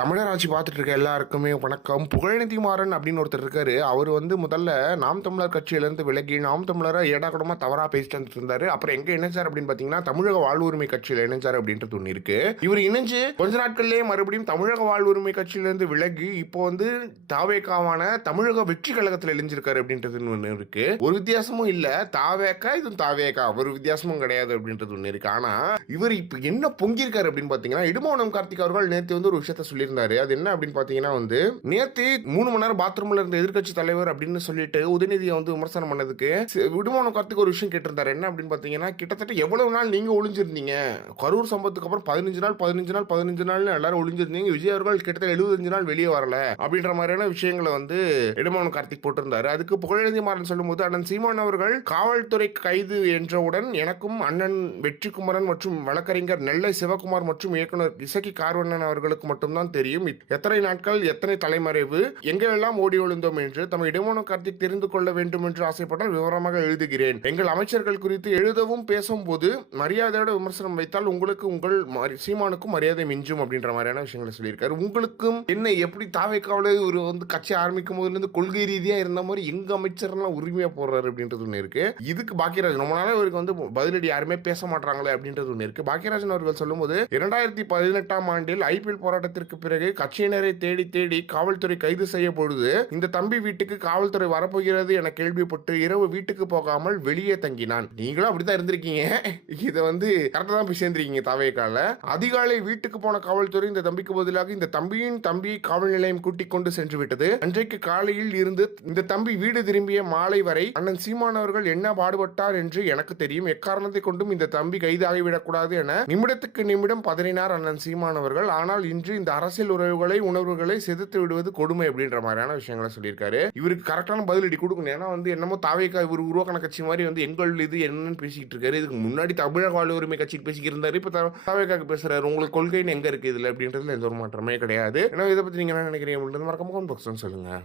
தமிழர் ஆட்சி பார்த்துட்டு இருக்க எல்லாருக்குமே வணக்கம். புகழநிதி மாறன் அப்படின்னு ஒருத்தர் இருக்காரு. அவர் முதல்ல நாம் தமிழர் கட்சியிலிருந்து விலகி நாம் தமிழரை ஏடாகூடமா தவறா பேசிட்டு வந்துட்டு இருந்தாரு. அப்புறம் எங்க இணைஞ்சார் அப்படின்னு பாத்தீங்கன்னா தமிழக வாழ்வுரிமை கட்சியில இணைஞ்சார் அப்படின்றது ஒண்ணு இருக்கு. இவர் இணைஞ்சு கொஞ்ச நாட்கள்லயே மறுபடியும் தமிழக வாழ்வுரிமை கட்சியிலிருந்து விலகி இப்போ தாவேக்காவான தமிழக வெற்றி கழகத்தில் இணைஞ்சிருக்காரு அப்படின்றது ஒண்ணு இருக்கு. ஒரு வித்தியாசமும் இல்ல, தாவேக்கா இது தாவேக்கா, ஒரு வித்தியாசமும் கிடையாது அப்படின்றது ஒண்ணு இருக்கு. ஆனா இவர் இப்ப என்ன பொங்கியிருக்காரு அப்படின்னு பாத்தீங்கன்னா, இடுமோனம் கார்த்திக் அவர்கள் நேற்று ஒரு விஷயத்த சொல்லியிருந்தாரு. அது என்ன அப்படின்னு பாத்தீங்கன்னா, நேத்து 3 மணி நேரம் பாத்ரூம்ல இருந்த எதிர்கட்சி தலைவர் அப்படின்னு சொல்லிட்டு உதயநிதியை விமர்சனம் பண்ணதுக்கு விடுமோனம் கார்த்திக் ஒரு விஷயம் கேட்டிருந்தாரு. என்ன அப்படின்னு பாத்தீங்கன்னா, கிட்டத்தட்ட எவ்வளவு நாள் நீங்க ஒளிஞ்சிருந்தீங்க? கரூர் சம்பவத்துக்கு அப்புறம் 15 நாள் எல்லாரும் ஒளிஞ்சிருந்தீங்க. விஜய் அவர்கள் கிட்டத்தட்ட 75 நாள் வெளியே வரல அப்படின்ற மாதிரியான விஷயங்களை இடுமோனம் கார்த்திக் போட்டிருந்தாரு. அதுக்கு புகழநிதி மாறன் சொல்லும்போது, அண்ணன் சீமான் அவர்கள் காவல்துறை கைது என்றவுடன் எனக்கும் அண்ணன் வெற்றிக்குமரன் மற்றும் வழக்கறிஞர் நெல்லை சிவகுமார் மற்றும் இயக்குனர் இசக்கி கார்வண்ணன் அவர்களுக்கு மட்டும்தான் தெரியும் எத்தனை நாட்கள் எத்தனை தலைமறைவு எங்கெல்லாம் ஓடி ஒளிந்தோம் என்று தம் இடுமோனம் கார்த்திக் தெரிந்து கொள்ள வேண்டும் என்று ஆசைப்பட்டால் விவரமாக எழுதுகிறேன். எங்கள் அமைச்சர்கள் குறித்து எழுதவும் பேசும் போது மரியாதையோட விமர்சனம் வைத்தால் உங்களுக்கு உங்கள் சீமானுக்கும் மரியாதை மிஞ்சும் அப்படின்ற மாதிரியான விஷயங்களை சொல்லியிருக்காரு. உங்களுக்கும் என்ன எப்படி தாவேக்காவில ஒரு கட்சி ஆரம்பிக்கும் போதுல கொள்கை ரீதியா இருந்த மாதிரி எங்க அமைச்சர்லாம் உரிமையா போடுறாரு அப்படின்றது ஒண்ணு இருக்கு. இதுக்கு பாக்கியராஜன் ரொம்ப நாளா இவருக்கு பதிலடி யாருமே பேச மாட்டாங்களே அப்படின்றது ஒண்ணு இருக்கு. பாக்கியராஜன் அவர்கள் சொல்லும்போது 2018 ஆண்டில் ஐபிஎல் போராட்டத்திற்கு பிறகு கட்சியினரை தேடி தேடி காவல்துறை கைது செய்ய பொழுது இந்த தம்பி வீட்டுக்கு காவல்துறை வரப்போகிறது என கேள்விப்பட்டு இரவு வீட்டுக்கு போகாமல் வெளியே தங்கினான். நீங்களும் அப்படித்தான் இருந்திருக்கீங்க. இதை கரெக்டா தான் போய் சேர்ந்திருக்கீங்க. தாவேக்கால அதிகாலை வீட்டுக்கு போன காவல்துறை இந்த தம்பிக்கு பதிலாக இந்த தம்பியின் தம்பி காவல் நிலையம் கூட்டிக் கொண்டு சென்று விட்டது. அன்றைக்கு காலையில் இருந்து இந்த தம்பி வீடு திரும்பிய மாலை வரை அண்ணன் சீமான் அவர்கள் என்ன பாடுபட்டார் என்று எனக்கு தெரியும். எக்காரணத்தை கொண்டும் இந்த தம்பி கைதாகிவிடக் கூடாது என நிமிடத்துக்கு நிமிடம் பதறினார் அண்ணன் சீமான் அவர்கள். ஆனால் இன்று இந்த அரசியல் உணர்வுகளை செதுத்து விடுவது கொடுமை அப்படின்ற மாதிரியான விஷயங்களை சொல்லியிருக்காரு. இவருக்கு கரெக்டான பதிலடி கொடுக்கணும். ஏன்னா என்னமோ தாவேக்கா இவர் உருவாக்கின கட்சி மாதிரி எங்கள் இது என்னன்னு பேசிக்கிட்டு இருக்காரு. இதுக்கு முன்னாடி தமிழக வாழ் உரிமை கட்சிக்கு பேசிக்கிட்டு இருந்தாரு. இப்ப தாவேக்காக்கு பேசுறாரு. உங்களுக்கு கொள்கைன்னு எங்க இருக்கு இதுல அப்படின்றதுல எந்த ஒரு மாற்றமே கிடையாது. ஏன்னா இதை பத்தி நீங்க என்ன நினைக்கிறீங்க அப்படின்றது மறக்காம கமெண்ட் பாக்ஸ்ல சொல்லுங்க.